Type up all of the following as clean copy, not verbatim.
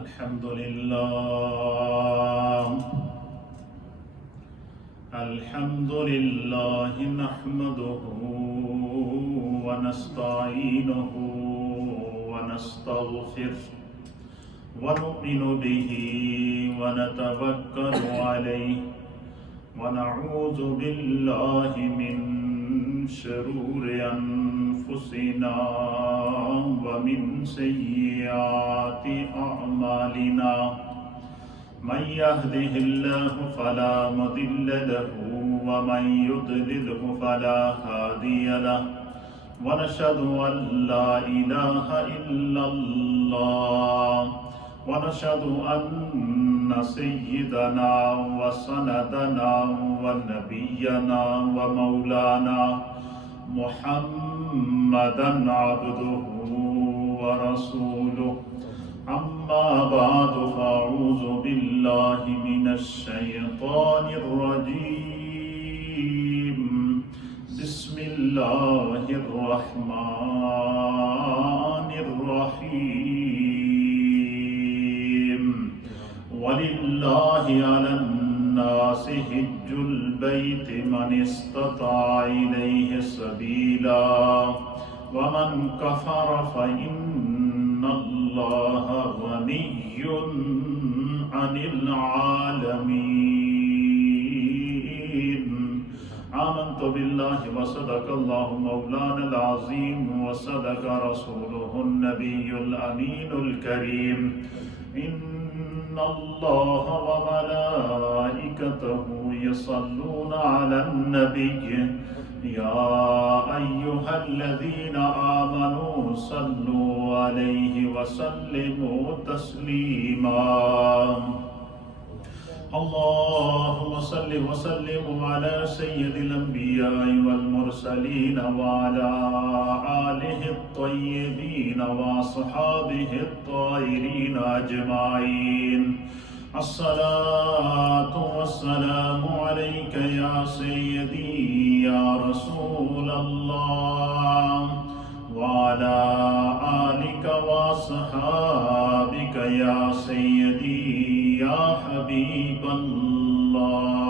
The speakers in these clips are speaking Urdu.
الحمد لله نحمده ونستعينه ونستغفره ونؤمن به ونتوكل عليه ونعوذ بالله من شرور أنفسنا ومن سيئات أعمالنا من يهده الله فلا مضل له ومن يضلله فلا هادي له ونشهد أن لا إله إلا الله ونشهد أن سيدنا وسندنا ونبينا ومولانا محمدا عبده ورسوله أما بعد فأعوذ بالله من الشيطان الرجيم بسم الله الرحمن الرحيم ولله على الناس حج البيت من استطاع إليه سبيلا ومن كفر فإن الله غني عن العالمين آمنت بالله وصدق الله مولانا العظيم وصدق رسوله النبي الأمين الكريم إن الله وملائكته يصلون على النبي يا أيها الذين آمنوا صلوا عليه وسلموا تسليما اللهم صل وسلم على سيد الأنبياء والمرسلين وعلى آله الطيبين وأصحابه الطاهرين أجمعين الصلاة والسلام عليك يا سيدي يا رسول الله وعلى آلك وصحابك يا سيدي يا حبيب الله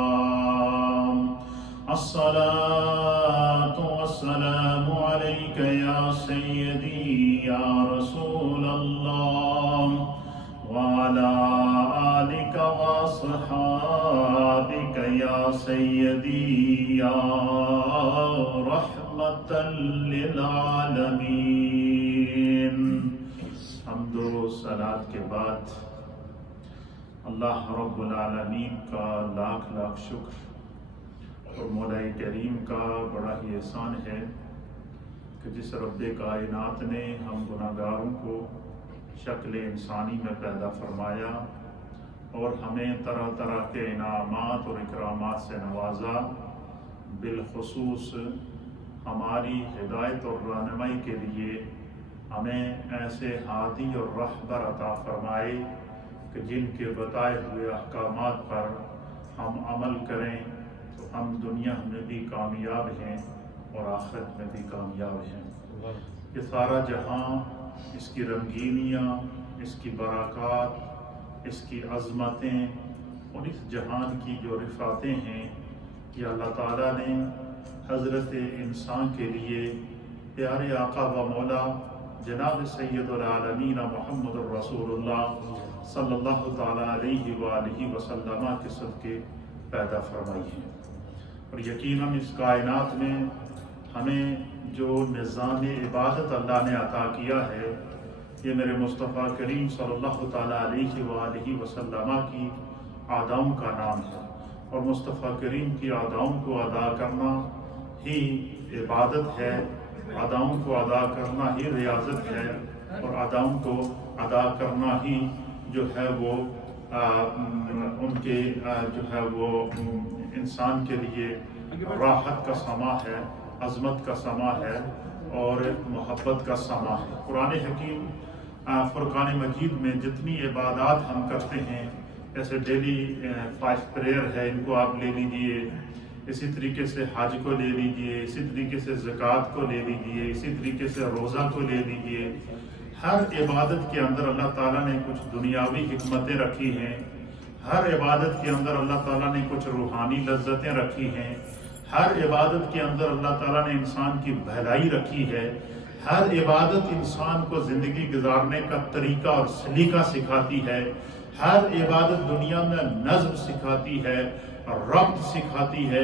الصلاة والسلام عليك يا سيدي يا رسول الله وعلى آلك وصحابك يا سيدي يا رحمة للعالمين حمد و صلاة کے بعد اللہ رب العالمین کا لاکھ لاکھ شکر اور مولا کریم کا بڑا ہی احسان ہے کہ جس رب کائنات نے ہم گناہگاروں کو شکل انسانی میں پیدا فرمایا اور ہمیں طرح طرح کے انعامات اور اکرامات سے نوازا، بالخصوص ہماری ہدایت اور رہنمائی کے لیے ہمیں ایسے ہادی اور رہبر عطا فرمائے کہ جن کے بتائے ہوئے احکامات پر ہم عمل کریں تو ہم دنیا میں بھی کامیاب ہیں اور آخرت میں بھی کامیاب ہیں۔ یہ سارا جہاں، اس کی رنگینیاں، اس کی برکات، اس کی عظمتیں اور اس جہان کی جو رفعتیں ہیں، یہ اللہ تعالیٰ نے حضرت انسان کے لیے پیارے آقا و مولا جناب سید العالمین محمد الرسول اللہ صلی اللہ تعالیٰ علیہ وآلہ وسلم کے صدقے پیدا فرمائی ہیں۔ اور یقیناً اس کائنات میں ہمیں جو نظام عبادت اللہ نے عطا کیا ہے، یہ میرے مصطفیٰ کریم صلی اللہ تعالیٰ علیہ وآلہ وسلم کی اعداؤں کا نام ہے، اور مصطفیٰ کریم کی اعداؤں کو ادا کرنا ہی عبادت ہے، اعداؤں کو ادا کرنا ہی ریاضت ہے، اور اعداؤں کو ادا کرنا ہی جو ہے وہ ان کے جو ہے وہ انسان کے لیے راحت کا سما ہے، عظمت کا سما ہے اور محبت کا سما ہے۔ قرآن حکیم فرقان مجید میں جتنی عبادات ہم کرتے ہیں، جیسے ڈیلی 5 پریئر ہے، ان کو آپ لے لیجئے، اسی طریقے سے حج کو لے لیجئے، اسی طریقے سے زکوٰۃ کو لے لیجئے، اسی طریقے سے روزہ کو لے لیجئے، ہر عبادت کے اندر اللہ تعالیٰ نے کچھ دنیاوی حکمتیں رکھی ہیں، ہر عبادت کے اندر اللہ تعالیٰ نے کچھ روحانی لذتیں رکھی ہیں، ہر عبادت کے اندر اللہ تعالیٰ نے انسان کی بھلائی رکھی ہے، ہر عبادت انسان کو زندگی گزارنے کا طریقہ اور سلیقہ سکھاتی ہے، ہر عبادت دنیا میں نظم سکھاتی ہے، ربط سکھاتی ہے،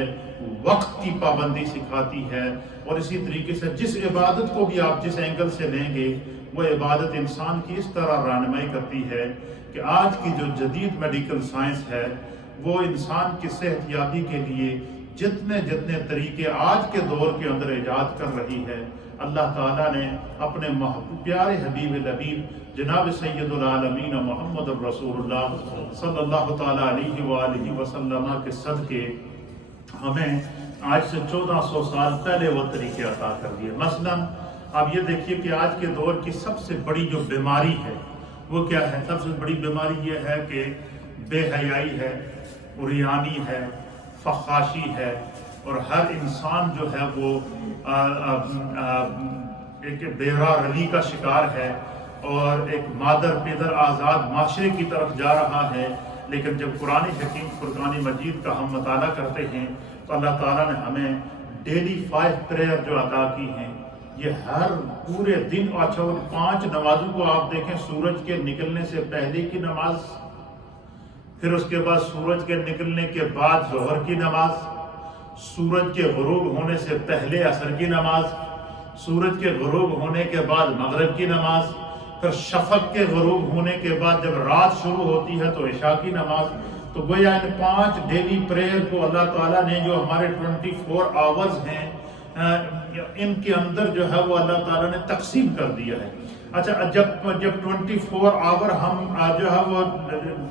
وقت کی پابندی سکھاتی ہے، اور اسی طریقے سے جس عبادت کو بھی آپ جس اینگل سے لیں گے وہ عبادت انسان کی اس طرح رہنمائی کرتی ہے کہ آج کی جو جدید میڈیکل سائنس ہے وہ انسان کی صحت یابی کے لیے جتنے طریقے آج کے دور کے اندر ایجاد کر رہی ہے، اللہ تعالیٰ نے اپنے پیارے حبیب لبیب جناب سید العالمین محمد الرسول اللہ صلی اللہ تعالیٰ علیہ وآلہ وسلم کے صدقے ہمیں آج سے 1400 سال پہلے وہ طریقے عطا کر دیے۔ مثلاً آپ یہ دیکھیے کہ آج کے دور کی سب سے بڑی جو بیماری ہے وہ کیا ہے؟ سب سے بڑی بیماری یہ ہے کہ بے حیائی ہے، عریانی ہے، فحاشی ہے، اور ہر انسان جو ہے وہ ایک بیرا رلی کا شکار ہے اور ایک مادر پیدر آزاد معاشرے کی طرف جا رہا ہے۔ لیکن جب قرآن حکیم فرقان مجید کا ہم مطالعہ کرتے ہیں تو اللہ تعالیٰ نے ہمیں ڈیلی 5 پریئر جو عطا کی ہیں، یہ ہر پورے دن، اچھا 5 نمازوں کو آپ دیکھیں، سورج کے نکلنے سے پہلے کی نماز، پھر اس کے بعد سورج کے نکلنے کے بعد ظہر کی نماز، سورج کے غروب ہونے سے پہلے عصر کی نماز، سورج کے غروب ہونے کے بعد مغرب کی نماز، پھر شفق کے غروب ہونے کے بعد جب رات شروع ہوتی ہے تو عشاء کی نماز۔ تو گویا ان 5 ڈیلی پریئر کو اللہ تعالیٰ نے جو ہمارے 24 آورز ہیں ان کے اندر جو ہے وہ اللہ تعالیٰ نے تقسیم کر دیا ہے۔ اچھا جب 24 آور ہم جو ہے وہ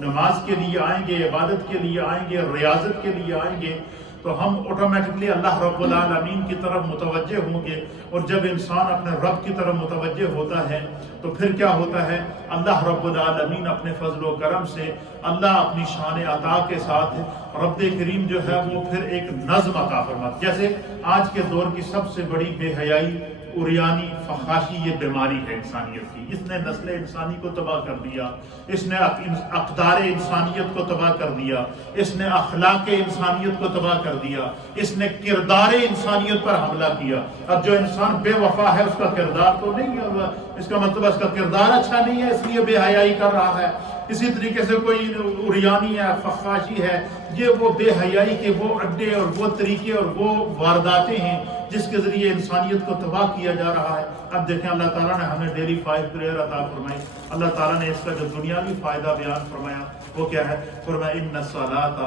نماز کے لیے آئیں گے، عبادت کے لیے آئیں گے، ریاضت کے لیے آئیں گے، تو ہم آٹومیٹکلی اللہ رب العالمین کی طرف متوجہ ہوں گے، اور جب انسان اپنے رب کی طرف متوجہ ہوتا ہے تو پھر کیا ہوتا ہے؟ اللہ رب العالمین اپنے فضل و کرم سے، اللہ اپنی شان عطا کے ساتھ رب کریم جو ہے وہ پھر ایک نظم عطا فرماتا۔ جیسے آج کے دور کی سب سے بڑی بے حیائی، عریانی، فحاشی یہ بیماری ہے انسانیت کی۔ اس نے نسل انسانی کو تباہ کر دیا، اس نے اقدار انسانیت کو تباہ کر دیا، اس نے اخلاق انسانیت کو تباہ کر دیا، اس نے کردار انسانیت پر حملہ کیا۔ اب جو انسان بے وفا ہے اس کا کردار تو نہیں ہے، اس کا مطلب اس کا کردار اچھا نہیں ہے اس لیے بے حیائی کر رہا ہے۔ اسی طریقے سے کوئی عریانی ہے، فحاشی ہے، یہ وہ بے حیائی کے وہ اڈے اور وہ طریقے اور وہ وارداتیں ہیں جس کے ذریعے انسانیت کو تباہ کیا جا رہا ہے۔ اب دیکھیں اللہ تعالیٰ نے ہمیں ڈیلی 5 پریئر عطا فرمائی۔ اللہ تعالیٰ نے اس کا جو دنیاوی فائدہ بیان فرمایا وہ کیا ہے؟ فرمایا ان الصلاۃ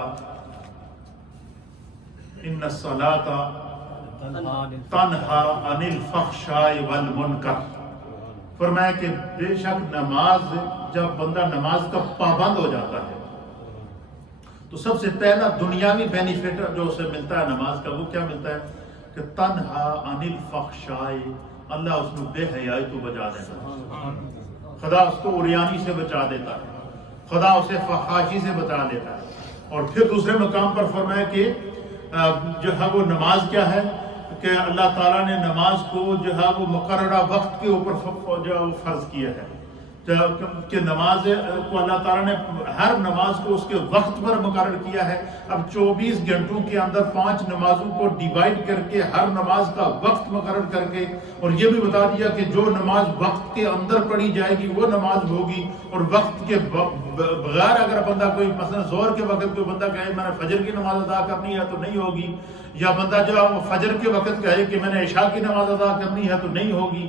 تنہا عن الفحشاء والمنکر۔ فرمایا کہ بے شک نماز، جب بندہ نماز کا پابند ہو جاتا ہے تو سب سے پہلا دنیاوی بینیفٹ جو اسے ملتا ہے نماز کا وہ کیا ملتا ہے؟ کہ تنہا عن الفحشاء، اللہ اس کو بے حیائی تو بچا دیتا ہے، خدا اس کو عریانی سے بچا دیتا ہے، خدا اسے فحاشی سے بچا دیتا ہے۔ اور پھر دوسرے مقام پر فرمایا کہ جو ہے وہ نماز کیا ہے کہ اللہ تعالیٰ نے نماز کو جو ہے وہ مقررہ وقت کے اوپر جو فرض کیا ہے، کہ نماز کو اللہ تعالیٰ نے ہر نماز کو اس کے وقت پر مقرر کیا ہے۔ اب 24 گھنٹوں کے اندر 5 نمازوں کو ڈیوائیڈ کر کے ہر نماز کا وقت مقرر کر کے، اور یہ بھی بتا دیا کہ جو نماز وقت کے اندر پڑھی جائے گی وہ نماز ہوگی، اور وقت کے بغیر اگر بندہ کوئی مثلا ظہر کے وقت کوئی بندہ کہے میں نے فجر کی نماز ادا کرنی ہے تو نہیں ہوگی، یا بندہ جو فجر کے وقت کہے کہ میں نے عشاء کی نماز ادا کرنی ہے تو نہیں ہوگی۔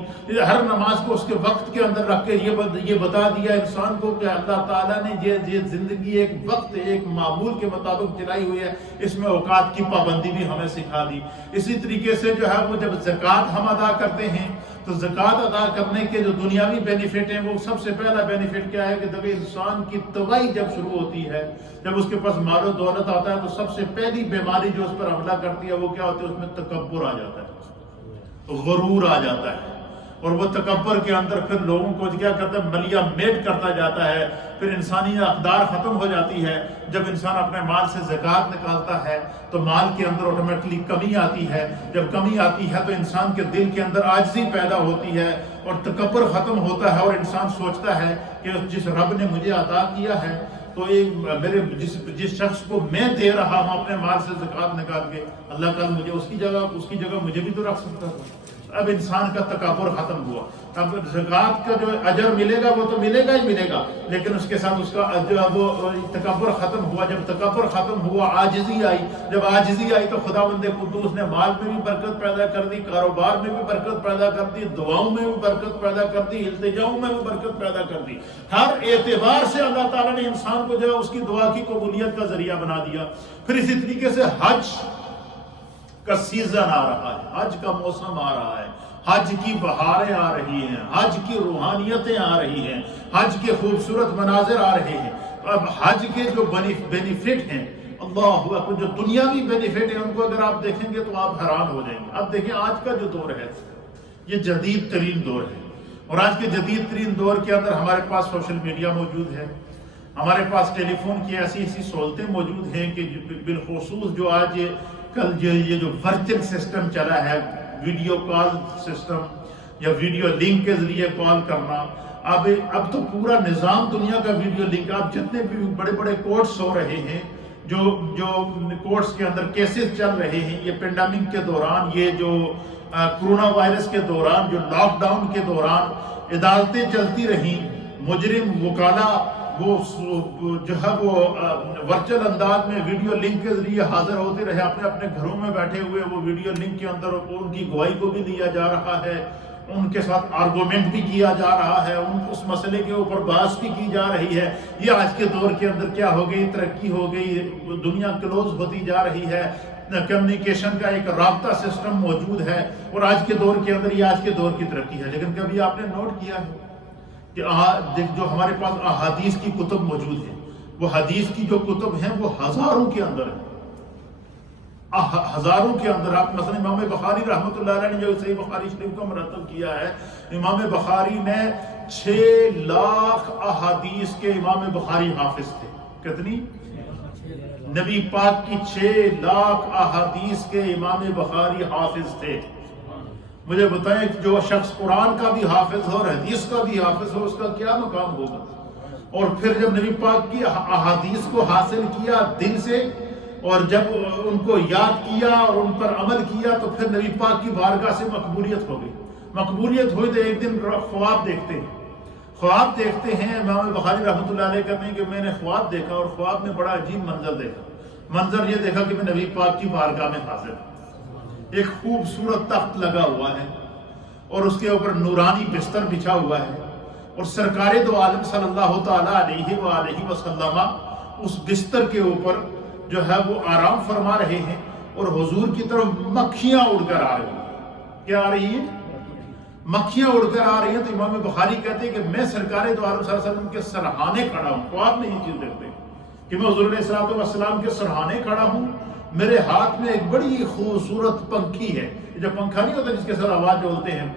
ہر نماز کو اس کے وقت کے اندر رکھ کے یہ بتا دیا انسان کو کہ اللہ تعالیٰ نے یہ زندگی ایک وقت، ایک معمول کے مطابق چلائی ہوئی ہے، اس میں اوقات کی پابندی بھی ہمیں سکھا دی۔ اسی طریقے سے جو ہے وہ جب زکوٰۃ ہم ادا کرتے ہیں تو زکوٰۃ ادا کرنے کے جو دنیاوی بینیفٹ ہیں وہ سب سے پہلا بینیفٹ کیا ہے کہ جب انسان کی تباہی جب شروع ہوتی ہے، جب اس کے پاس مال و دولت آتا ہے تو سب سے پہلی بیماری جو اس پر حملہ کرتی ہے وہ کیا ہوتی ہے؟ اس میں تکبر آ جاتا ہے، غرور آ جاتا ہے، اور وہ تکبر کے اندر پھر لوگوں کو کیا کرتا ہے، ملیا میٹ کرتا جاتا ہے، پھر انسانی اقدار ختم ہو جاتی ہے۔ جب انسان اپنے مال سے زکوٰۃ نکالتا ہے تو مال کے اندر آٹومیٹکلی کمی آتی ہے، جب کمی آتی ہے تو انسان کے دل کے اندر عاجزی پیدا ہوتی ہے اور تکبر ختم ہوتا ہے، اور انسان سوچتا ہے کہ جس رب نے مجھے عطا کیا ہے تو میرے جس شخص کو میں دے رہا ہوں اپنے مال سے زکوٰۃ نکال کے، اللہ تعالیٰ مجھے اس کی جگہ مجھے بھی تو رکھ سکتا تھا۔ اب انسان کا تکبر ختم ہوا۔ اب زکوٰۃ کا جو اجر ملے گا وہ تو ملے گا ہی ملے گا، لیکن اس کے ساتھ اس کا جو تکبر ختم ہوا۔ جب تکبر ختم ہوا، عاجزی آئی۔ جب عاجزی آئی تو خداوند قدوس نے مال میں بھی برکت پیدا کر دی، کاروبار میں بھی برکت پیدا کر دی، دعاؤں میں بھی برکت پیدا کر دی، التجاؤں میں بھی برکت پیدا کر دی۔ ہر اعتبار سے اللہ تعالیٰ نے انسان کو جو ہے اس کی دعا کی قبولیت کا ذریعہ بنا دیا۔ پھر اسی طریقے سے حج کا سیزن آ رہا ہے، حج کا موسم آ رہا ہے، حج کی بہاریں آ رہی ہیں، حج کی روحانیتیں آ رہی ہیں، حج کے خوبصورت مناظر آ رہے ہیں۔ اب حج کے جو بینیفٹ ہیں، اللہ اکبر، جو دنیاوی بینیفٹ ہیں ان کو اگر آپ دیکھیں گے تو آپ حیران ہو جائیں گے۔ اب دیکھیں آج کا جو دور ہے یہ جدید ترین دور ہے، اور آج کے جدید ترین دور کے اندر ہمارے پاس سوشل میڈیا موجود ہے، ہمارے پاس ٹیلی فون کی ایسی سہولتیں موجود ہیں کہ بالخصوص جو آج کل یہ جو ورچوئل سسٹم چلا ہے، ویڈیو کال سسٹم یا ویڈیو لنک کے ذریعے کال کرنا، اب تو پورا نظام دنیا کا ویڈیو لنک۔ اب جتنے بھی بڑے بڑے کورٹس ہو رہے ہیں، جو کورٹس کے اندر کیسز چل رہے ہیں، یہ پینڈیمک کے دوران، یہ جو کرونا وائرس کے دوران، جو لاک ڈاؤن کے دوران عدالتیں چلتی رہیں، مجرم وکلا وہ جو ہے وہ ورچوئل انداز میں ویڈیو لنک کے ذریعے حاضر ہوتے رہے، اپنے گھروں میں بیٹھے ہوئے وہ ویڈیو لنک کے اندر ان کی گواہی کو بھی لیا جا رہا ہے، ان کے ساتھ آرگومنٹ بھی کیا جا رہا ہے، اس مسئلے کے اوپر بحث بھی کی جا رہی ہے۔ یہ آج کے دور کے اندر کیا ہو گئی، ترقی ہو گئی، دنیا کلوز ہوتی جا رہی ہے، کمیونیکیشن کا ایک رابطہ سسٹم موجود ہے، اور آج کے دور کے اندر یہ آج کے دور کی ترقی ہے۔ لیکن کبھی آپ نے نوٹ کیا ہے کہ جو ہمارے پاس احادیث کی کتب موجود ہیں، وہ حدیث کی جو کتب ہیں وہ ہزاروں کے اندر ہیں، ہزاروں کے اندر۔ آپ مثلا امام بخاری رحمۃ اللہ علیہ نے جو صحیح بخاری شریف کو مرتب کیا ہے، امام بخاری نے 6 لاکھ احادیث کے امام بخاری حافظ تھے۔ کتنی؟ نبی پاک کی 6 لاکھ احادیث کے امام بخاری حافظ تھے۔ مجھے بتائیں جو شخص قرآن کا بھی حافظ ہو اور حدیث کا بھی حافظ ہو، اس کا کیا مقام ہوگا؟ اور پھر جب نبی پاک کی احادیث کو حاصل کیا دل سے، اور جب ان کو یاد کیا اور ان پر عمل کیا، تو پھر نبی پاک کی بارگاہ سے مقبولیت ہو گئی۔ مقبولیت ہوئی تو ایک دن خواب دیکھتے ہیں امام بخاری رحمۃ اللہ علیہ کہتے ہیں کہ میں نے خواب دیکھا، اور خواب میں بڑا عجیب منظر یہ دیکھا کہ میں نبی پاک کی بارگاہ میں حاضر ہوں۔ ایک خوبصورت تخت لگا ہوا ہے، اور اس کے اوپر نورانی بستر بچھا ہوا ہے، اور سرکار دو عالم صلی اللہ تعالیٰ علیہ وآلہ وسلم اس بستر کے اوپر جو ہے وہ آرام فرما رہے ہیں، اور حضور کی طرف مکھیاں اڑ کر آ رہی ہیں۔ کیا آ رہی ہیں؟ مکھیاں اڑ کر آ رہی ہیں۔ تو امام بخاری کہتے ہیں کہ میں سرکار دو عالم صلی اللہ علیہ وسلم کے سرہانے کھڑا ہوں۔ خواب میں یہ چیز دیکھتے ہیں کہ میں حضور علیہ السلام کے سرہانے کھڑا ہوں، میرے ہاتھ میں ایک بڑی خوبصورت پنکھی ہے، جو پنکھا نہیں ہوتا جس کے ساتھ آواز ڈولتے ہیں،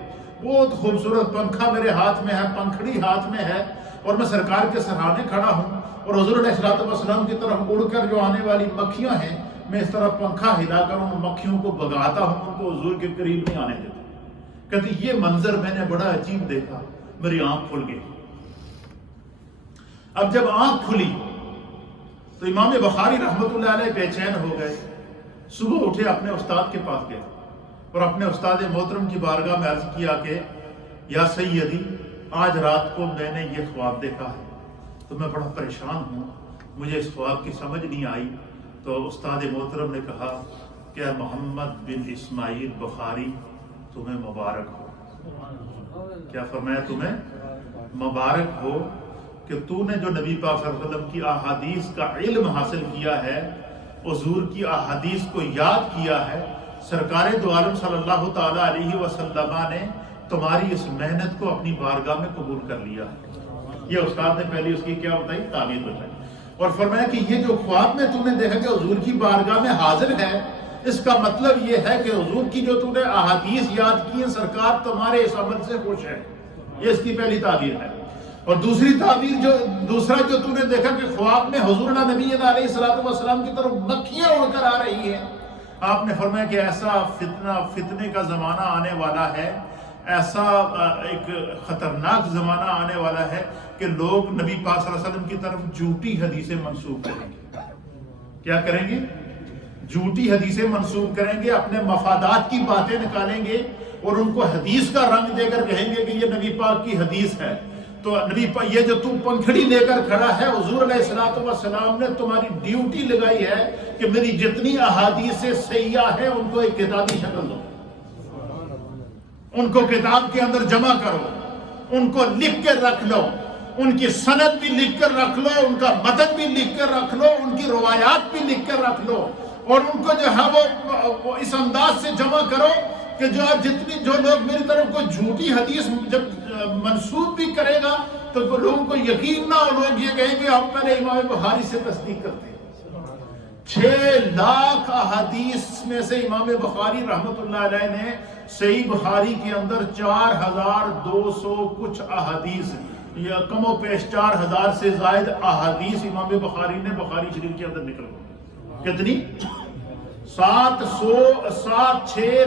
بہت خوبصورت پنکھا میرے ہاتھ میں ہے، پنکھڑی ہاتھ میں ہے، اور میں سرکار کے سرہانے کھڑا ہوں، اور حضور علیہ السلام کی طرف اڑ کر جو آنے والی مکھیاں ہیں، میں اس طرح پنکھا ہلا کر ان مکھیوں کو بھگاتا ہوں، ان کو حضور کے قریب نہیں آنے دیتا۔ کہتے یہ منظر میں نے بڑا عجیب دیکھا، میری آنکھ کھل گئی۔ اب جب آنکھ کھلی تو امام بخاری رحمۃ اللہ علیہ بے چین ہو گئے، صبح اٹھے اپنے استاد کے پاس گئے، اور اپنے استاد محترم کی بارگاہ میں عرض کیا کہ یا سیدی، آج رات کو میں نے یہ خواب دیکھا ہے، تو میں بڑا پریشان ہوں، مجھے اس خواب کی سمجھ نہیں آئی۔ تو استاد محترم نے کہا کہ محمد بن اسماعیل بخاری، تمہیں مبارک ہو۔ کیا فرمایا؟ تمہیں مبارک ہو کہ تو نے جو نبی پاک صلی اللہ علیہ وسلم کی احادیث کا علم حاصل کیا ہے، حضور کی احادیث کو یاد کیا ہے، سرکار دو عالم صلی اللہ تعالیٰ علیہ وسلم نے تمہاری اس محنت کو اپنی بارگاہ میں قبول کر لیا۔ یہ استاد نے پہلی اس کی کیا بتائی؟ تعبیر بتائی، اور فرمایا کہ یہ جو خواب میں تم نے دیکھا کہ حضور کی بارگاہ میں حاضر ہے، اس کا مطلب یہ ہے کہ حضور کی جو تو نے احادیث یاد کی ہیں، سرکار تمہارے اس عمل سے خوش ہے، یہ اس کی پہلی تعبیر ہے۔ اور دوسری تعبیر دوسرا جو تو نے دیکھا کہ خواب میں حضور نبی علیہ الصلوۃ والسلام کی طرف مکھیاں اڑ کر آ رہی ہیں، آپ نے فرمایا کہ ایسا فتنے کا زمانہ آنے والا ہے، ایسا ایک خطرناک زمانہ آنے والا ہے کہ لوگ نبی پاک صلی اللہ علیہ وسلم کی طرف جھوٹی حدیثیں منسوب کریں گے۔ کیا کریں گے؟ جھوٹی حدیثیں منسوب کریں گے، اپنے مفادات کی باتیں نکالیں گے اور ان کو حدیث کا رنگ دے کر کہیں گے کہ یہ نبی پاک کی حدیث ہے۔ تو نبی پاک، یہ جو تم پنکھڑی لے کر کھڑا ہے، حضور علیہ الصلوۃ والسلام نے تمہاری ڈیوٹی لگائی ہے کہ میری جتنی احادیث صحیحہ ہیں ان کو ایک کتابی شکل دو، ان کو کتاب کے اندر جمع کرو، ان کو لکھ کے رکھ لو، ان کی سند بھی لکھ کر رکھ لو، ان کا متن بھی لکھ کر رکھ لو، ان کی روایات بھی لکھ کر رکھ لو، اور ان کو جو ہے وہ اس انداز سے جمع کرو کہ جو لوگ میری طرف کوئی جھوٹی حدیث جب منسوب بھی کرے گا تو لوگوں کو یقین نہ ہو، لوگ یہ کہیں گے ہم پہلے امام بخاری سے تصدیق کرتے ہیں۔ 6 لاکھ احادیث میں سے امام بخاری رحمت اللہ علیہ نے صحیح بخاری کے اندر 4200 کچھ احادیث، یا کم و بیش 4000 سے زائد احادیث امام بخاری نے بخاری شریف کے اندر نکل گئی۔ کتنی؟ 6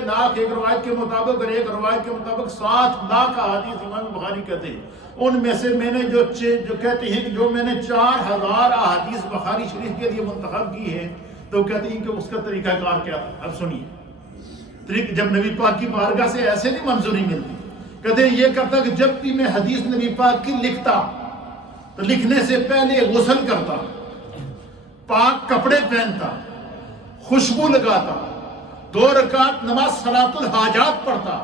لاکھ ایک روایت کے مطابق، اور ایک روایت کے مطابق 7 لاکھ احادیث امام بخاری کہتے ہیں۔ ان میں سے میں نے جو کہتے ہیں کہ جو میں نے 4000 احادیث بخاری شریف کے لیے منتخب کی ہے، تو کہتے ہیں کہ اس کا طریقہ کار کیا تھا۔ اب سنیے، جب نبی پاک کی بارگاہ سے ایسے نہیں منظوری ملتی، کہتے ہیں یہ کرتا کہ جب بھی میں حدیث نبی پاک کی لکھتا تو لکھنے سے پہلے غسل کرتا، پاک کپڑے پہنتا، خوشبو لگاتا، 2 رکعت نماز صلاۃ الحاجات پڑھتا،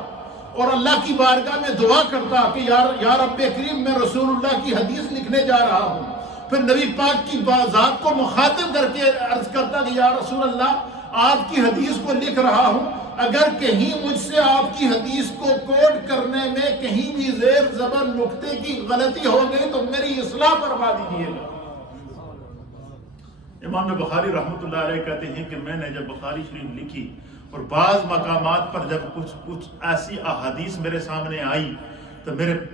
اور اللہ کی بارگاہ میں دعا کرتا کہ یا رب کریم میں رسول اللہ کی حدیث لکھنے جا رہا ہوں۔ پھر نبی پاک کی ذات کو مخاطب کر کے عرض کرتا کہ یا رسول اللہ آپ کی حدیث کو لکھ رہا ہوں، اگر کہیں مجھ سے آپ کی حدیث کو کوٹ کرنے میں کہیں بھی زیر زبر نقطے کی غلطی ہو گئی تو میری اصلاح فرما دیجیے گا۔ امام بخاری رحمت اللہ علیہ کہتے ہیں کہ میں نے جب بخاری شریف لکھی اور بعض مقامات پر جب کچھ ایسی احادیث میرے سامنے آئی تو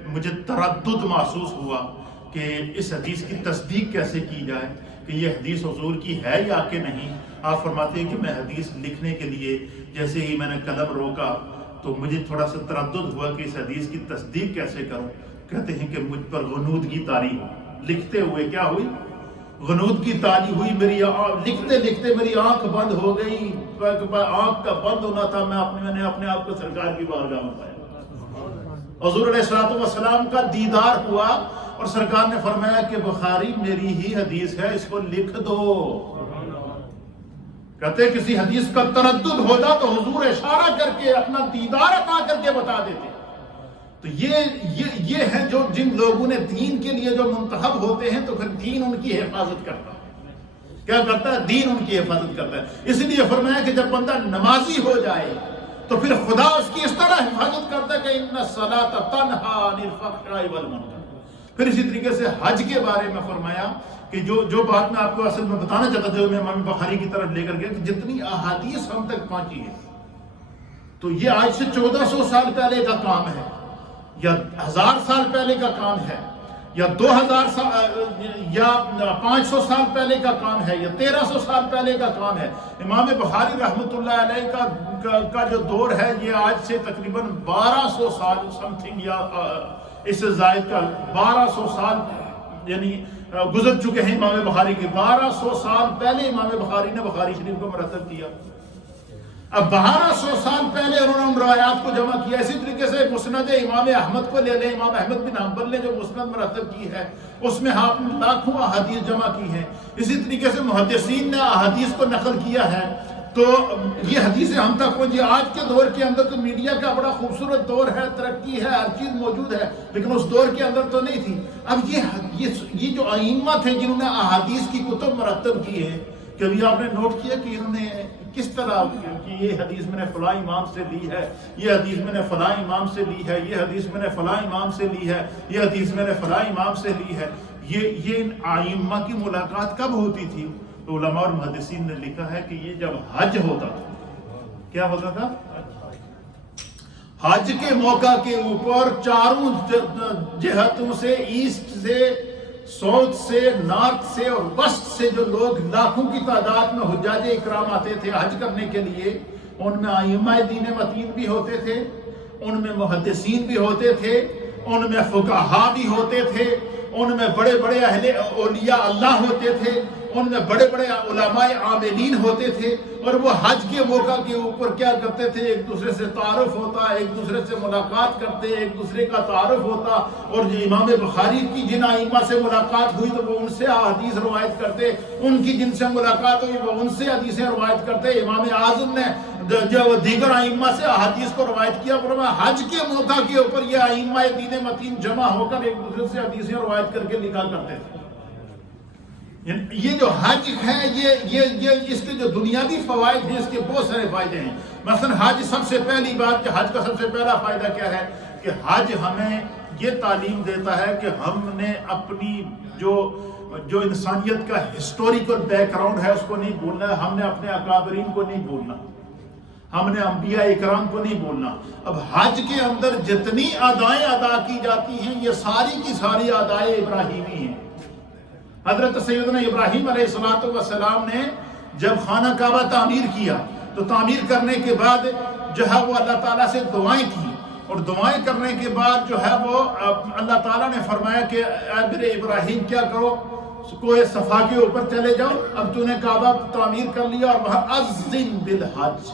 مجھے تردد محسوس ہوا کہ اس حدیث کی تصدیق کیسے کی جائے، کہ یہ حدیث حضور کی ہے یا کہ نہیں۔ آپ فرماتے ہیں کہ میں حدیث لکھنے کے لیے جیسے ہی میں نے قلم روکا تو مجھے تھوڑا سا تردد ہوا کہ اس حدیث کی تصدیق کیسے کروں۔ کہتے ہیں کہ مجھ پر غنودگی طاری ہوئی، لکھتے ہوئے کیا ہوئی؟ غنودگی طاری ہوئی، میری لکھتے لکھتے میری آنکھ بند ہو گئی، آنکھ کا بند ہونا تھا، میں نے اپنے آپ کو سرکار کی بارگاہ میں پایا۔ حضور علیہ الصلوۃ والسلام کا دیدار ہوا اور سرکار نے فرمایا کہ بخاری میری ہی حدیث ہے، اس کو لکھ دو۔ کہتے کسی حدیث کا تردد ہوتا تو حضور اشارہ کر کے اپنا دیدار عطا کر کے بتا دیتے۔ تو یہ ہے جو جن لوگوں نے دین کے لیے جو منتخب ہوتے ہیں تو پھر دین ان کی حفاظت کرتا ہے۔ کیا کرتا ہے؟ دین ان کی حفاظت کرتا ہے۔ اس لیے فرمایا کہ جب بندہ نمازی ہو جائے تو پھر خدا اس کی اس طرح حفاظت کرتا ہے کہ ان الصلاۃ تنہی عن الفحشاء والمنکر۔ پھر اسی طریقے سے حج کے بارے میں فرمایا کہ جو بات میں آپ کو اصل میں بتانا چاہتا تھا، میں امام بخاری کی طرف لے کر گیا کہ جتنی احادیث ہم تک پہنچی ہے تو یہ آج سے 1400 سال پہلے کا کام ہے، یا 1000 سال پہلے کا کام ہے، یا 2000 سال یا 500 سال پہلے کا کام ہے، یا 1300 سال پہلے کا کام ہے۔ امام بخاری رحمت اللہ علیہ کا جو دور ہے یہ آج سے تقریباً 1200 سال سم تھنگ یا اس سے زائد کا 1200 سال یعنی گزر چکے ہیں امام بخاری کے۔ 1200 سال پہلے امام بخاری نے بخاری شریف کو مرتب کیا۔ اب 1200 سال پہلے انہوں نے ان روایات کو جمع کیا۔ اسی طریقے سے مسند امام احمد کو لے لیں، امام احمد بن حنبل نے جو مسند مرتب کی ہے اس میں آپ نے لاکھوں احادیث جمع کی ہیں۔ اسی طریقے سے محدثین نے احادیث کو نقل کیا ہے تو یہ حدیثیں ہم تک پہنچی۔ آج کے دور کے اندر تو میڈیا کا بڑا خوبصورت دور ہے، ترقی ہے، ہر چیز موجود ہے، لیکن اس دور کے اندر تو نہیں تھی۔ اب یہ جو ائمہ تھے جنہوں نے احادیث کی کتب مرتب کی ہیں، کبھی آپ نے نوٹ کیا کہ انہوں نے کس طرح کہ یہ حدیث میں نے فلاں امام سے لی ہے، یہ حدیث میں نے فلاں امام سے لی ہے، یہ حدیث میں نے فلاں امام سے لی ہے، یہ حدیث میں نے فلاں امام سے لی ہے۔ یہ ان ائمہ کی ملاقات کب ہوتی تھی؟ تو علماء اور محدثین نے لکھا ہے کہ یہ جب حج ہوتا تھا کیا ہوتا تھا؟ حج کے موقع کے اوپر چاروں جہتوں سے، ایسٹ سے، ساؤتھ سے، نارتھ سے اور وسٹ سے جو لوگ لاکھوں کی تعداد میں حجاج اکرام آتے تھے حج کرنے کے لیے، ان میں ائمہ دین متین بھی ہوتے تھے، ان میں محدثین بھی ہوتے تھے، ان میں فقہا بھی ہوتے تھے، ان میں بڑے بڑے اہل اولیاء اللہ ہوتے تھے، ان میں بڑے بڑے علماء عاملین ہوتے تھے، اور وہ حج کے موقع کے اوپر کیا کرتے تھے؟ ایک دوسرے سے تعارف ہوتا، ایک دوسرے سے ملاقات کرتے، ایک دوسرے کا تعارف ہوتا، اور جو امام بخاری کی جن ائمہ سے ملاقات ہوئی تو وہ ان سے حدیث روایت کرتے، ان کی جن سے ملاقات ہوئی وہ ان سے حدیثیں روایت کرتے۔ امام اعظم نے جو دیگر ائمہ سے حدیث کو روایت کیا، فرمایا حج کے موقع کے اوپر یہ ائمہ دین متین جمع ہو کر ایک دوسرے سے حدیثیں روایت کر کے لکھا کرتے تھے۔ یہ جو حج ہے یہ اس کے جو دنیاوی فوائد ہیں، اس کے بہت سارے فائدے ہیں۔ مثلا حج، سب سے پہلی بات کہ حج کا سب سے پہلا فائدہ کیا ہے کہ حج ہمیں یہ تعلیم دیتا ہے کہ ہم نے اپنی جو انسانیت کا ہسٹوریکل بیک گراؤنڈ ہے اس کو نہیں بھولنا ہے، ہم نے اپنے اکابرین کو نہیں بھولنا، ہم نے انبیاء اکرام کو نہیں بھولنا۔ اب حج کے اندر جتنی ادائیں ادا کی جاتی ہیں یہ ساری کی ساری ادائیں ابراہیمی ہیں۔ حضرت سیدنا ابراہیم علیہ السلام نے جب خانہ کعبہ تعمیر کیا تو تعمیر کرنے کے بعد جو ہے وہ اللہ تعالیٰ سے دعائیں کی، اور دعائیں کرنے کے بعد جو ہے وہ اللہ تعالیٰ نے فرمایا کہ اے میرے ابراہیم کیا کرو، کوہ صفا کے اوپر چلے جاؤ، اب تو نے کعبہ تعمیر کر لیا اور وہاں اذن بالحج،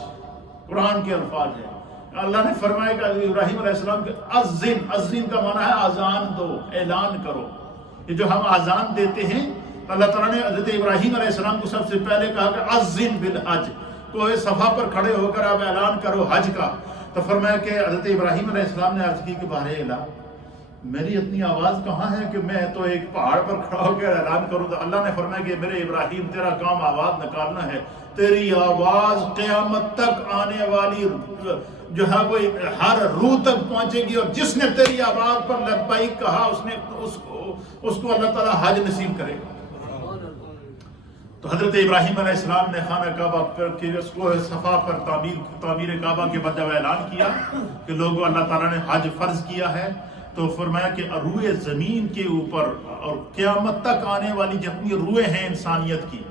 قرآن کے الفاظ ہیں۔ اللہ نے فرمایا کہ ابراہیم علیہ السلام کے اذن کا معنی ہے اذان دو، اعلان کرو۔ یہ جو ہم اذان دیتے ہیں، اللہ تعالیٰ نے حضرت ابراہیم علیہ السلام کو سب سے پہلے کہا کہ اذن بالحج، کوہ صفا پر کھڑے ہو کر آپ اعلان کرو حج کا۔ تو فرمایا کہ حضرت ابراہیم علیہ السلام نے عرض کی کہ بارے الہ، میری اتنی آواز کہاں ہے کہ میں تو ایک پہاڑ پر کھڑا ہو کر اعلان کروں؟ تو اللہ نے فرمایا کہ میرے ابراہیم تیرا کام آواز نکالنا ہے، تیری آواز قیامت تک آنے والی جو ہے وہ ہر روح تک پہنچے گی، اور جس نے تیری آواز پر لبیک کہا اس کو اللہ تعالیٰ حج نصیب کرے گا۔ تو حضرت ابراہیم علیہ السلام نے خانہ کعبہ پر کوہ صفا پر تعمیر کعبہ کے بعد جب اعلان کیا کہ لوگوں اللہ تعالیٰ نے حج فرض کیا ہے، تو فرمایا کہ روئے زمین کے اوپر اور قیامت تک آنے والی جتنی روئے ہیں انسانیت کی،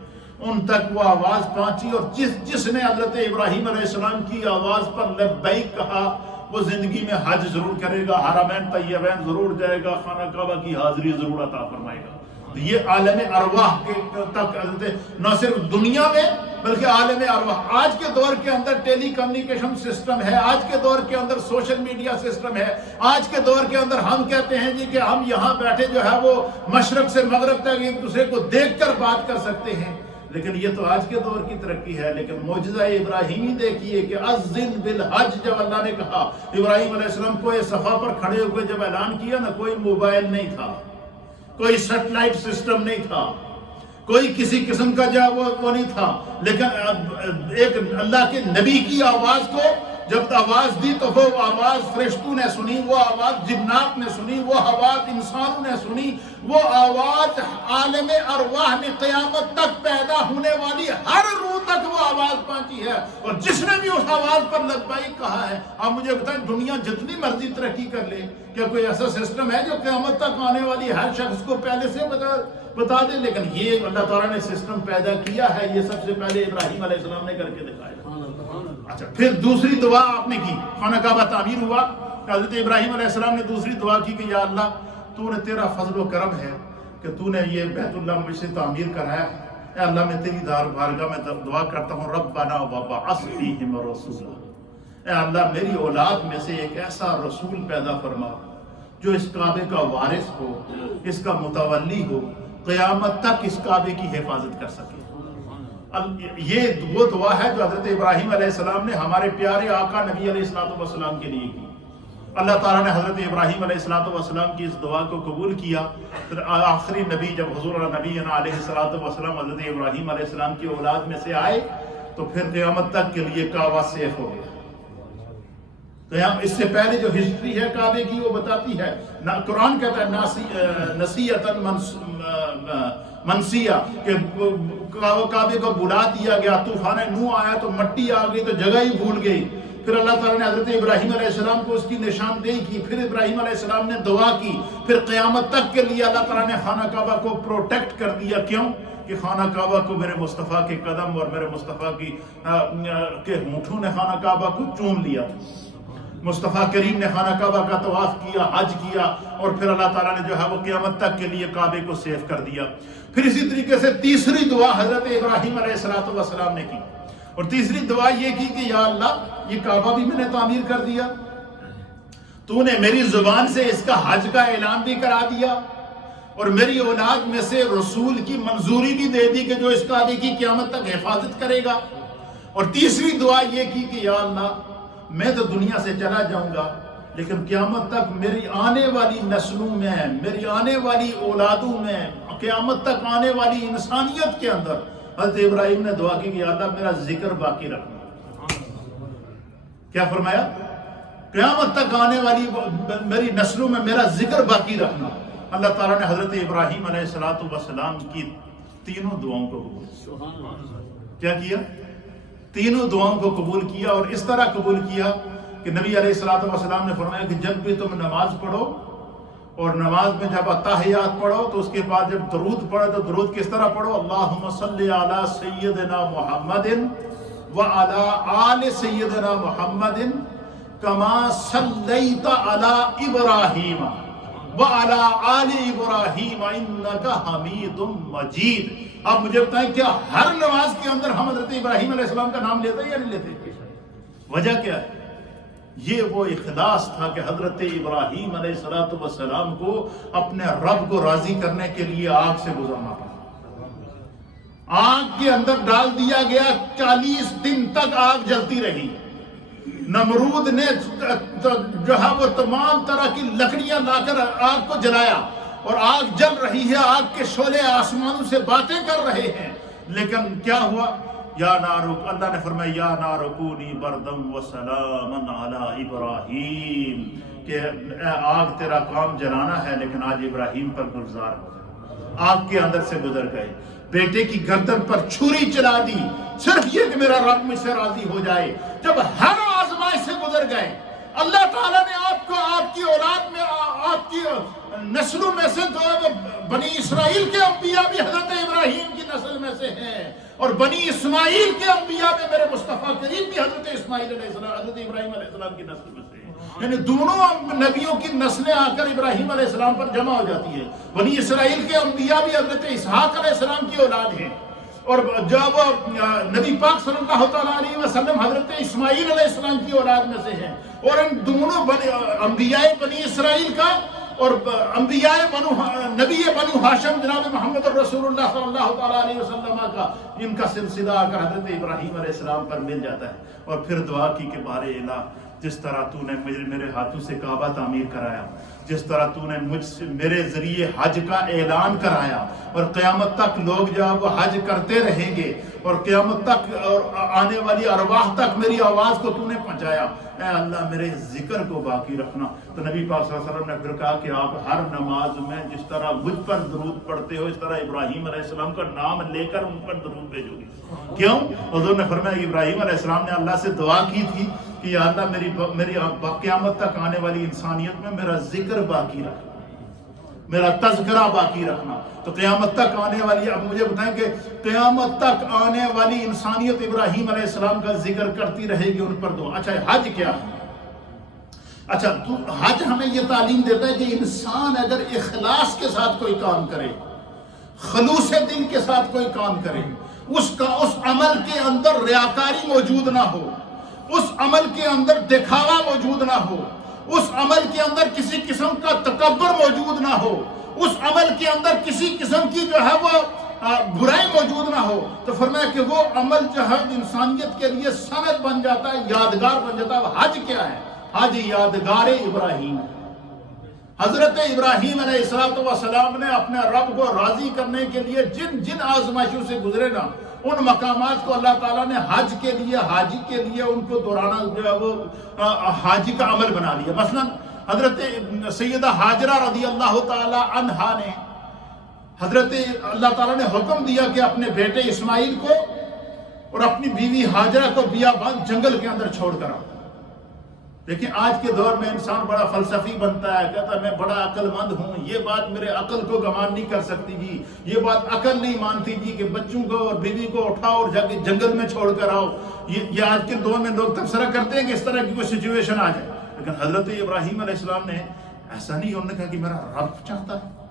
ان تک وہ آواز پہنچی، اور جس نے حضرت ابراہیم علیہ السلام کی آواز پر لبیک کہا وہ زندگی میں حج ضرور کرے گا، حرمین طیبین ضرور جائے گا، خانہ کعبہ کی حاضری ضرور عطا فرمائے گا۔ تو یہ عالم ارواح کے تک حضرت نہ صرف دنیا میں بلکہ عالم ارواح۔ آج کے دور کے اندر ٹیلی کمیونیکیشن سسٹم ہے، آج کے دور کے اندر سوشل میڈیا سسٹم ہے، آج کے دور کے اندر ہم کہتے ہیں جی کہ ہم یہاں بیٹھے جو ہے وہ مشرق سے مغرب تک ایک دوسرے کو دیکھ کر بات کر سکتے ہیں، لیکن یہ تو آج کے دور کی ترقی ہے۔ لیکن معجزہ ابراہیمی دیکھیے کہ اذن بالحج جب اللہ نے کہا، ابراہیم علیہ السلام کوہ صفا پر کھڑے ہوئے جب اعلان کیا نا، کوئی موبائل نہیں تھا، کوئی سیٹلائٹ سسٹم نہیں تھا، کوئی کسی قسم کا جو وہ نہیں تھا، لیکن ایک اللہ کے نبی کی آواز کو جب آواز دی تو وہ آواز فرشتوں نے سنی، وہ آواز جنات نے سنی، وہ آواز انسانوں نے سنی، وہ آواز عالم ارواح میں قیامت تک پیدا ہونے والی ہر روح تک وہ آواز پہنچی ہے، اور جس نے بھی اس آواز پر لبیک کہا ہے۔ آپ مجھے بتائیں دنیا جتنی مرضی ترقی کر لے، کیا کوئی ایسا سسٹم ہے جو قیامت تک آنے والی ہر شخص کو پہلے سے بتا دے؟ لیکن یہ اللہ تعالیٰ نے سسٹم پیدا کیا ہے، یہ سب سے پہلے ابراہیم علیہ السلام نے کر کے دکھایا۔ اچھا، پھر دوسری دعا آپ نے کی، خانہ کعبہ تعمیر ہوا، حضرت ابراہیم علیہ السلام نے دوسری دعا کی کہ یا اللہ، تو نے تیرا فضل و کرم ہے کہ تو نے یہ بیت اللہ مجھ سے تعمیر کرایا، اے اللہ میں تیری بارگاہ میں دعا کرتا ہوں، ربنا وبعث فیہم رسولا، اے اللہ میری اولاد میں سے ایک ایسا رسول پیدا فرما جو اس کعبے کا وارث ہو، اس کا متولی ہو، قیامت تک اس کعبے کی حفاظت کر سکے۔ یہ وہ دعا ہے جو حضرت ابراہیم علیہ السلام نے ہمارے پیارے آقا نبی علیہ السلام کے لیے کی۔ اللہ تعالیٰ نے حضرت ابراہیم علیہ السلام کی اس دعا کو قبول کیا۔ پھر آخری نبی جب حضور نبی علیہ السلام حضرت ابراہیم علیہ السلام کی اولاد میں سے آئے تو پھر قیامت تک کے لیے کعبہ سیف ہو گیا۔ تو اس سے پہلے جو ہسٹری ہے کعبے کی وہ بتاتی ہے، قرآن کہتا ہے منسیہ کہ کعبے کو بلا دیا گیا، طوفان نوح آیا تو مٹی آ گئی تو جگہ ہی بھول گئی. پھر اللہ تعالیٰ نے حضرت ابراہیم علیہ السلام کو اس کی نشاندہی کی، پھر ابراہیم علیہ السلام نے دعا کی، پھر قیامت تک کے لیے اللہ تعالیٰ نے خانہ کعبہ کو پروٹیکٹ کر دیا. کیوں؟ کہ خانہ کعبہ کو میرے مصطفیٰ کے قدم اور میرے مصطفیٰ کے ہونٹوں نے خانہ کعبہ کو چوم لیا تھا. مصطفیٰ کریم نے خانہ کعبہ کا طواف کیا، حج کیا، اور پھر اللہ تعالیٰ نے جو ہے وہ قیامت تک کے لیے کعبے کو سیف کر دیا. پھر اسی طریقے سے تیسری دعا حضرت ابراہیم علیہ السلام نے کی، اور تیسری دعا یہ کی کہ یا اللہ یہ کعبہ بھی میں نے تعمیر کر دیا، تو نے میری زبان سے اس کا حج کا اعلان بھی کرا دیا، اور میری اولاد میں سے رسول کی منظوری بھی دے دی کہ جو اس کعبے کی قیامت تک حفاظت کرے گا. اور تیسری دعا یہ کی کہ یا اللہ میں تو دنیا سے چلا جاؤں گا، لیکن قیامت تک میری آنے والی نسلوں میں، میری آنے والی اولادوں میں، قیامت تک آنے والی انسانیت کے اندر حضرت ابراہیم نے دعا کی کہ یا اللہ میرا ذکر باقی رکھنا. کیا فرمایا؟ قیامت تک آنے والی میری نسلوں میں میرا ذکر باقی رکھنا. اللہ تعالیٰ نے حضرت ابراہیم علیہ السلام کی تینوں دعاؤں کو قبول کیا کیا؟ تینوں دعاؤں کو قبول کیا، اور اس طرح قبول کیا کہ نبی علیہ السلام نے فرمایا کہ جب بھی تم نماز پڑھو اور نماز میں جب اتحیات پڑھو تو اس کے بعد جب درود پڑھو تو درود کس طرح پڑھو؟ اللہم صلی علی سیدنا محمد وعلی آل سیدنا محمد کما صلیت علی ابراہیم وعلی آل ابراہیم انکا حمید مجید. آپ مجھے بتائیں کیا ہر نماز کے اندر ہم حضرت ابراہیم علیہ السلام کا نام لیتے ہیں یا نہیں لیتے؟ وجہ کیا ہے؟ یہ وہ اخلاص تھا کہ حضرت ابراہیم علیہ السلام کو اپنے رب کو راضی کرنے کے لیے آگ سے گزرنا پڑا. آگ کے اندر ڈال دیا گیا، 40 دن تک آگ جلتی رہی. نمرود نے جو ہے وہ تمام طرح کی لکڑیاں لا کر آگ کو جلایا، اور آگ جل رہی ہے، آگ کے شعلے آسمانوں سے باتیں کر رہے ہیں. لیکن کیا ہوا؟ یا نار، اللہ نے فرمایا یا نار کونی بردم و سلام علی ابراہیم، کہ آگ تیرا کام جلانا ہے لیکن آج ابراہیم پر گلزار ہو گئے. آگ کے اندر سے گزر گئے، بیٹے کی گردن پر چھری چلا دی، صرف یہ کہ میرا رب مجھ سے راضی ہو جائے. جب ہر آزمائش سے گزر گئے، اللہ تعالیٰ نے آپ کو، آپ کی اولاد میں، آپ کی نسلوں میں سے تو بنی اسرائیل کے انبیاء بھی حضرت ابراہیم کی نسل میں سے ہیں، اور بنی اسماعیل کے انبیاء میں میرے مصطفیٰ کریم بھی حضرت اسماعیل علیہ السلام، حضرت ابراہیم علیہ السلام کی نسل میں سے ہیں. یعنی دونوں نبیوں کی نسلیں آ کر ابراہیم علیہ السلام پر جمع ہو جاتی ہے. بنی اسرائیل کے انبیاء بھی حضرت اسحاق علیہ السلام کی اولاد ہیں، اور جب نبی پاک صلی اللہ تعالیٰ علیہ وسلم حضرت اسماعیل علیہ السلام کی اولاد میں سے ہیں. اور ان دونوں انبیاء بنی اسرائیل کا اور انبیاء نبی بنو ہاشم جناب محمد رسول اللہ صلی اللہ تعالیٰ علیہ وسلم کا، ان کا سلسلہ آ کر حضرت ابراہیم علیہ السلام پر مل جاتا ہے. اور پھر دعا کی کہ بارے الہ، جس طرح تو نے میرے ہاتھوں سے کعبہ تعمیر کرایا، جس طرح تو نے مجھ سے میرے ذریعے حج کا اعلان کرایا، اور قیامت تک لوگ جب وہ حج کرتے رہیں گے، اور قیامت تک اور آنے والی ارواح تک میری آواز کو تو نے پہنچایا، اے اللہ میرے ذکر کو باقی رکھنا. تو نبی پاک صلی اللہ علیہ وسلم نے پھر کہا کہ آپ ہر نماز میں جس طرح مجھ پر درود پڑھتے ہو، اس طرح ابراہیم علیہ السلام کا نام لے کر ان پر درود بھیجو گے. کیوں؟ حضور نے فرمایا کہ ابراہیم علیہ السلام نے اللہ سے دعا کی تھی کہ یا اللہ میری قیامت تک آنے والی انسانیت میں میرا ذکر باقی رکھنا، میرا تذکرہ باقی رکھنا. تو قیامت تک آنے والی، اب مجھے بتائیں کہ قیامت تک آنے والی انسانیت ابراہیم علیہ السلام کا ذکر کرتی رہے گی ان پر دعا. اچھا حج کیا ہے؟ اچھا تو حج ہمیں یہ تعلیم دیتا ہے کہ انسان اگر اخلاص کے ساتھ کوئی کام کرے، خلوص دل کے ساتھ کوئی کام کرے، اس عمل کے اندر ریاکاری موجود نہ ہو، اس عمل کے اندر دکھاوا موجود نہ ہو، اس عمل کے اندر کسی قسم کا تکبر موجود نہ ہو، اس عمل کے اندر کسی قسم کی جو ہے وہ برائی موجود نہ ہو، تو فرمایا کہ وہ عمل جو ہے انسانیت کے لیے سند بن جاتا ہے، یادگار بن جاتا ہے. حج کیا ہے؟ حج یادگار ابراہیم. حضرت ابراہیم علیہ السلام نے اپنے رب کو راضی کرنے کے لیے جن آزمائشوں سے گزرے نا، ان مقامات کو اللہ تعالیٰ نے حج کے لیے، حاجی کے لیے ان کو دورانہ جو ہے وہ حاجی کا عمل بنا لیا. مثلا حضرت سیدہ ہاجرہ رضی اللہ تعالی عنہا نے حضرت اللہ تعالیٰ نے حکم دیا کہ اپنے بیٹے اسماعیل کو اور اپنی بیوی ہاجرہ کو بیابان جنگل کے اندر چھوڑ کر آؤ۔ لیکن آج کے دور میں انسان بڑا فلسفی بنتا ہے، کہتا ہے میں بڑا عقل مند ہوں، یہ بات میرے عقل کو گمان نہیں کر سکتی جی، یہ بات عقل نہیں مانتی جی کہ بچوں کو اور بیوی کو اٹھاؤ اور جا کے جنگل میں چھوڑ کر آؤ۔ یہ آج کے دور میں لوگ تبصرہ کرتے ہیں کہ اس طرح کی کوئی سچویشن آ جائے، لیکن حضرت ابراہیم علیہ السلام نے ایسا نہیں، انہوں نے کہا کہ میرا رب چاہتا ہے۔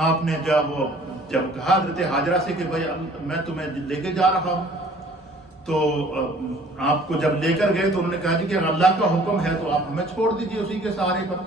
آپ نے جب کہا حضرت ہاجرہ سے کہ بھائی میں تمہیں لے کے جا رہا ہوں، تو آپ کو جب لے کر گئے تو انہوں نے کہا جی کہ اللہ کا حکم ہے تو آپ ہمیں چھوڑ دیجئے اسی کے سہارے پر۔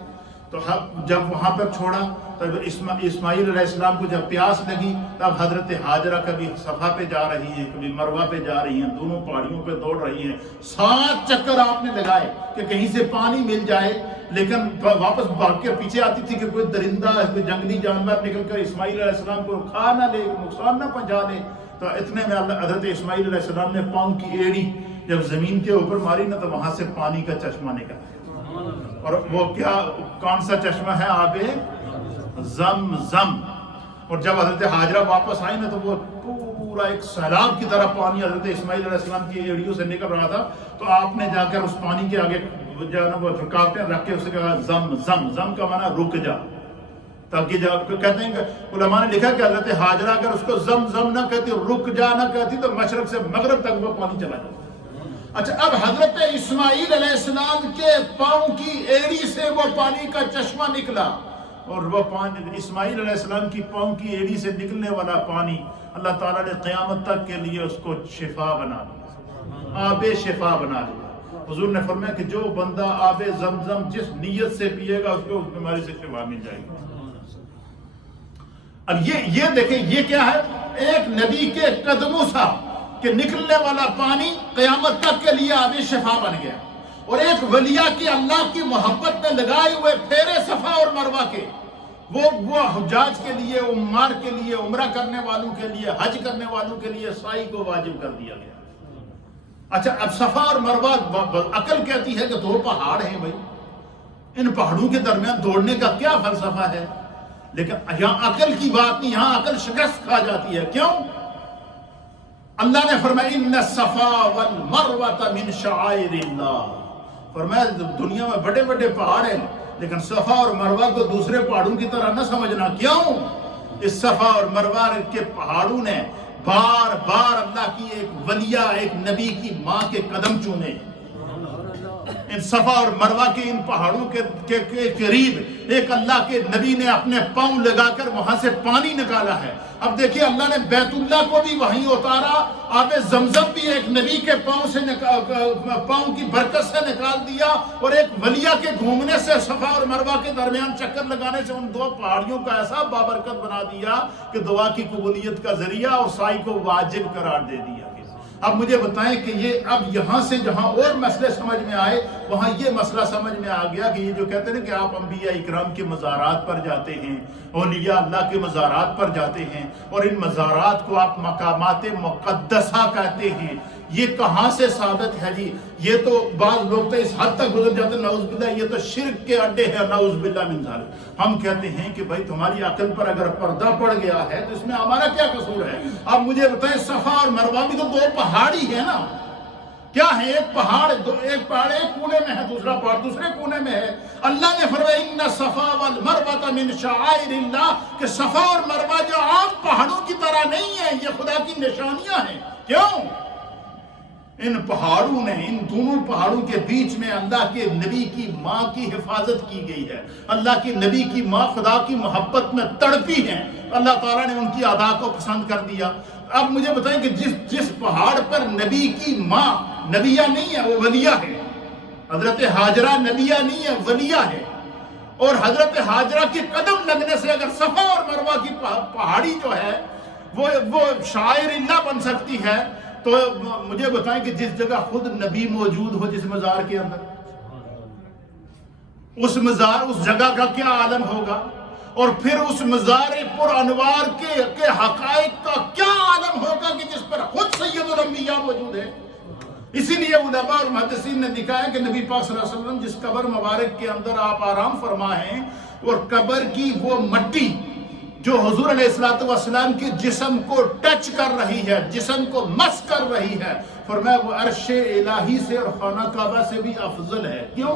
تو جب وہاں پر چھوڑا تب اسماعیل علیہ السلام کو جب پیاس لگی تب حضرت ہاجرہ کبھی صفا پہ جا رہی ہیں، کبھی مروہ پہ جا رہی ہیں، دونوں پہاڑیوں پہ دوڑ رہی ہیں، 7 چکر آپ نے لگائے کہ کہیں سے پانی مل جائے، لیکن واپس بھاگ کے پیچھے آتی تھی کہ کوئی درندہ کوئی جنگلی جانور نکل کر اسماعیل علیہ السلام کو کھا نہ لے، نقصان نہ پہنچا لے۔ تو اتنے میں حضرت اسماعیل علیہ السلام نے پاؤں کی ایڑی جب زمین کے اوپر ماری نا تو وہاں سے پانی کا چشمہ نکلا، اور وہ کون سا چشمہ ہے؟ آب زمزم۔ اور جب حضرت ہاجرہ واپس آئی نا تو وہ پورا ایک سیلاب کی طرح پانی حضرت اسماعیل علیہ السلام کی ایڑیوں سے نکل رہا تھا، تو آپ نے جا کر اس پانی کے آگے جو ہے نا وہ رکاوٹیں رکھ کے اسے کہا زم زم، زم کا معنی رک جا، تاکہ جب کہتے ہیں کہ علماء نے لکھا کہ حضرت ہاجرہ اگر اس کو زم زم نہ کہتی، رک جا نہ کہتی، تو مشرق سے مغرب تک وہ پانی چلا جاتا۔ اچھا، اب حضرت اسماعیل علیہ السلام کے پاؤں کی ایڑی سے وہ پانی کا چشمہ نکلا، اور وہ پانی اسماعیل علیہ السلام کی پاؤں کی ایڑی سے نکلنے والا پانی اللہ تعالیٰ نے قیامت تک کے لیے اس کو شفا بنا دیا، آب شفا بنا دیا۔ حضور نے فرمایا کہ جو بندہ آب زمزم جس نیت سے پیے گا اس کو اس بیماری سے شفا مل جائے گی۔ اب یہ دیکھیں یہ کیا ہے؟ ایک نبی کے قدموں سا کہ نکلنے والا پانی قیامت تک کے لیے آب شفا بن گیا، اور ایک ولیہ کی اللہ کی محبت نے لگائے ہوئے پھیرے صفا اور مروہ کے، وہ حجاج کے لیے، عمار کے لیے، عمرہ کرنے والوں کے لیے، حج کرنے والوں کے لیے سعی کو واجب کر دیا گیا۔ اچھا، اب صفا اور مروہ، عقل کہتی ہے کہ 2 پہاڑ ہیں بھائی، ان پہاڑوں کے درمیان دوڑنے کا کیا فلسفہ ہے؟ لیکن یہاں عقل کی بات نہیں، یہاں عقل شکست کھا جاتی ہے۔ کیوں؟ اللہ نے فرمایا ان الصفا والمروہ من شعائر اللہ، فرمایا دنیا میں بڑے بڑے پہاڑ ہیں لیکن صفا اور مروہ کو دوسرے پہاڑوں کی طرح نہ سمجھنا۔ کیوں؟ اس صفا اور مروہ کے پہاڑوں نے بار بار اللہ کی ایک ولیہ، ایک نبی کی ماں کے قدم چومے۔ ان صفا اور مروہ کے ان پہاڑوں کے قریب ایک اللہ کے نبی نے اپنے پاؤں لگا کر وہاں سے پانی نکالا ہے۔ اب دیکھیے اللہ نے بیت اللہ کو بھی وہیں اتارا، آب زمزم بھی ایک نبی کے پاؤں کی برکت سے نکال دیا، اور ایک ولیہ کے گھومنے سے صفا اور مروہ کے درمیان چکر لگانے سے ان 2 پہاڑیوں کا ایسا بابرکت بنا دیا کہ دعا کی قبولیت کا ذریعہ اور سعی کو واجب قرار دے دیا۔ اب مجھے بتائیں کہ یہ اب یہاں سے جہاں اور مسئلے سمجھ میں آئے وہاں یہ مسئلہ سمجھ میں آ گیا کہ یہ جو کہتے ہیں کہ آپ انبیاء اکرام کے مزارات پر جاتے ہیں، اولیاء اللہ کے مزارات پر جاتے ہیں، اور ان مزارات کو آپ مقامات مقدسہ کہتے ہیں، یہ کہاں سے ثابت ہے جی؟ یہ تو بعض لوگ تو اس حد تک گزر جاتے ہیں، نعوذ باللہ یہ تو شرک کے اڈے ہیں، نعوذ باللہ من ذالک۔ ہم کہتے ہیں کہ بھائی تمہاری عقل پر اگر پردہ پڑ گیا ہے تو اس میں ہمارا کیا قصور ہے؟ اب مجھے بتائیں صفا اور مروہ بھی تو 2 پہاڑی ہیں نا، کیا ہے؟ ایک پہاڑ ایک کونے میں ہے، دوسرا پہاڑ دوسرے کونے میں ہے۔ اللہ نے فرمایا ان الصفا والمروہ من شعائر اللہ، کہ صفا اور مروہ جو عام پہاڑوں کی طرح نہیں ہیں، یہ خدا کی نشانیاں ہیں۔ کیوں؟ ان پہاڑوں نے، ان دونوں پہاڑوں کے بیچ میں اللہ کے نبی کی ماں کی حفاظت کی گئی ہے۔ اللہ کی نبی کی ماں خدا کی محبت میں تڑپی ہیں، اللہ تعالیٰ نے ان کی ادا کو پسند کر دیا۔ اب مجھے بتائیں کہ جس پہاڑ پر نبی کی ماں نبیہ نہیں ہے، وہ ولیہ ہے۔ حضرت ہاجرہ نبیہ نہیں ہے، ولیہ ہے، اور حضرت ہاجرہ کے قدم لگنے سے اگر صفا اور مروہ کی پہاڑی جو ہے وہ شاعر اللہ بن سکتی ہے، تو مجھے بتائیں کہ جس جگہ خود نبی موجود ہو، جس مزار کے اندر، اس جگہ کا کیا عالم ہوگا، اور پھر اس مزار پر انوار کے حقائق کا کیا عالم ہوگا کہ جس پر خود سید الانبیاء موجود ہے۔ اسی لیے علماء اور محدثین نے لکھا ہے کہ نبی پاک صلی اللہ علیہ وسلم جس قبر مبارک کے اندر آپ آرام فرما ہیں، اور قبر کی وہ مٹی جو حضور علیہ السلام کی جسم کو ٹچ کر رہی ہے، جسم کو مس کر رہی ہے، فرمایا وہ عرش الہی سے اور خانہ کعبہ سے بھی افضل ہے۔ کیوں؟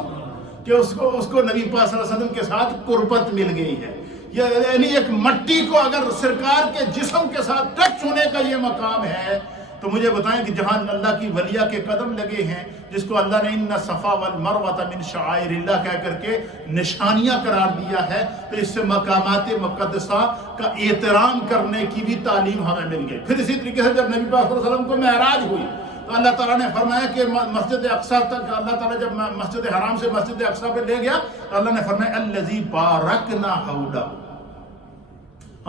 کہ اس کو نبی پاک صلی اللہ علیہ وسلم کے ساتھ قربت مل گئی ہے۔ یعنی ایک مٹی کو اگر سرکار کے جسم کے ساتھ ٹچ ہونے کا یہ مقام ہے، تو مجھے بتائیں کہ جہاں اللہ کی ولیہ کے قدم لگے ہیں، جس کو اللہ نے ان صفا والمروہ من شعائر اللہ کہہ کر کے نشانیاں قرار دیا ہے، تو اس سے مقامات مقدسہ کا احترام کرنے کی بھی تعلیم ہمیں مل گئی۔ پھر اسی طریقے سے جب نبی پاک صلی اللہ علیہ وسلم کو معراج ہوئی تو اللہ تعالیٰ نے فرمایا کہ مسجد اقصیٰ تک اللہ تعالیٰ جب مسجد حرام سے مسجد اقصیٰ پہ لے گیا تو اللہ نے فرمایا الذی بارکنا حولہ،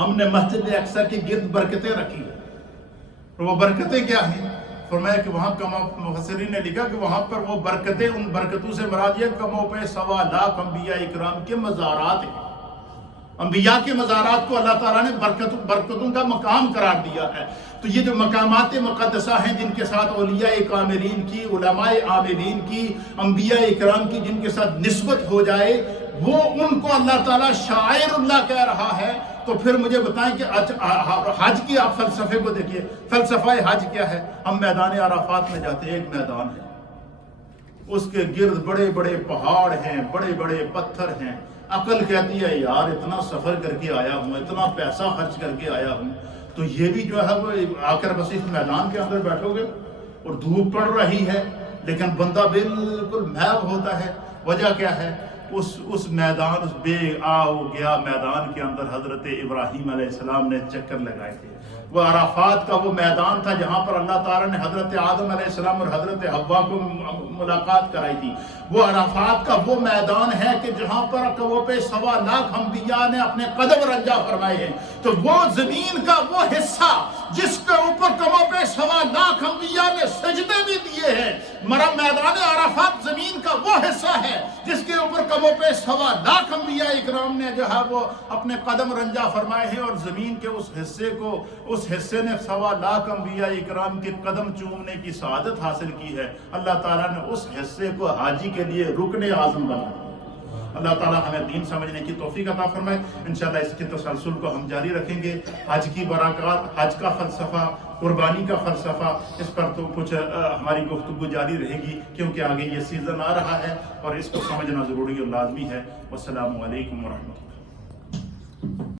ہم نے مسجد اقصیٰ کے گرد برکتیں رکھی۔ اور وہ برکتیں کیا ہیں؟ فرمایا کہ وہاں مفسرین نے لکھا کہ وہاں پر وہ برکتیں، ان برکتوں سے مراد یہ کموں پہ 1.25 لاکھ انبیاء اکرام کے مزارات ہیں۔ انبیاء کے مزارات کو اللہ تعالیٰ نے برکتوں کا مقام قرار دیا ہے۔ تو یہ جو مقامات مقدسہ ہیں جن کے ساتھ اولیاء کاملین کی، علماء عاملین کی، انبیاء اکرام کی جن کے ساتھ نسبت ہو جائے، وہ ان کو اللہ تعالیٰ شاعر اللہ کہہ رہا ہے۔ تو پھر مجھے بتائیں کہ حج کی آپ فلسفے کو دیکھیے، فلسفہ حج کیا ہے؟ ہم میدان عرفات میں جاتے ہیں، ایک میدان ہے، اس کے گرد بڑے بڑے پہاڑ ہیں، بڑے بڑے پتھر ہیں۔ عقل کہتی ہے یار اتنا سفر کر کے آیا ہوں، اتنا پیسہ خرچ کر کے آیا ہوں، تو یہ بھی جو ہے وہ آ کر بس اس میدان کے اندر بیٹھو گے اور دھوپ پڑ رہی ہے لیکن بندہ بالکل محو ہوتا ہے۔ وجہ کیا ہے؟ اس میدان، اس بے آو گیا میدان کے اندر حضرت ابراہیم علیہ السلام نے چکر لگائے تھے۔ وہ عرفات کا وہ میدان تھا جہاں پر اللہ تعالیٰ نے حضرت آدم علیہ السلام اور حضرت حوا کو ملاقات کرائی تھی۔ وہ عرفات کا وہ میدان ہے کہ جہاں پر کبوں پہ 1.25 لاکھ انبیاء نے اپنے قدم رنجا فرمائے ہیں۔ تو وہ زمین کا وہ حصہ جس کے اوپر کبوں پہ 1.25 لاکھ انبیاء نے سجدے بھی دیے ہیں، میدان عرفات زمین کا وہ حصہ ہے جس کے اوپر کبوں پہ 1.25 لاکھ انبیاء اکرام نے جو ہے وہ اپنے قدم رنجا فرمائے ہیں، اور زمین کے اس حصے نے 1.25 لاکھ انبیاء اکرام کے قدم چومنے کی سعادت حاصل کی ہے۔ اللہ تعالیٰ نے اس حصے کو حاجی کے لیے رکن اعظم بنا۔ اللہ تعالیٰ ہمیں دین سمجھنے کی توفیق عطا فرمائے۔ انشاءاللہ اس کے تسلسل کو ہم جاری رکھیں گے۔ حج کی برکات، حج کا فلسفہ، قربانی کا فلسفہ، اس پر تو کچھ ہماری گفتگو جاری رہے گی، کیونکہ آگے یہ سیزن آ رہا ہے اور اس کو سمجھنا ضروری اور لازمی ہے۔ والسلام علیکم ورحمۃ اللہ۔